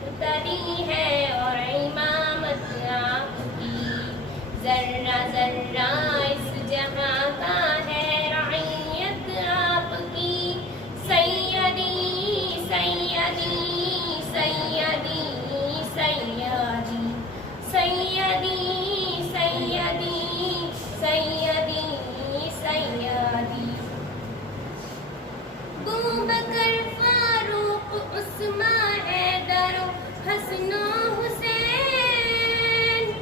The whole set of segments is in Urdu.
مقتدی ہے اور امامت آپ کی، ذرہ ذرہ اس جہاں کا ہے رعیت آپ کی، سیدی سیدی سیدی سیدی سیدی سیدی سیدی سیدی، ابوبکر فاروق عثمان حیدر حسن و حسین،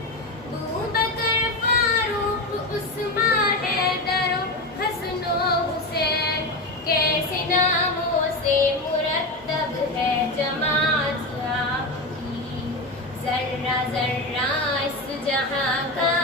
ابوبکر فاروق عثمان حیدر حسن و حسین، کیسے ناموں سے مرتب ہے جماعت آپ کی، ذرہ ذرہ اس جہاں کا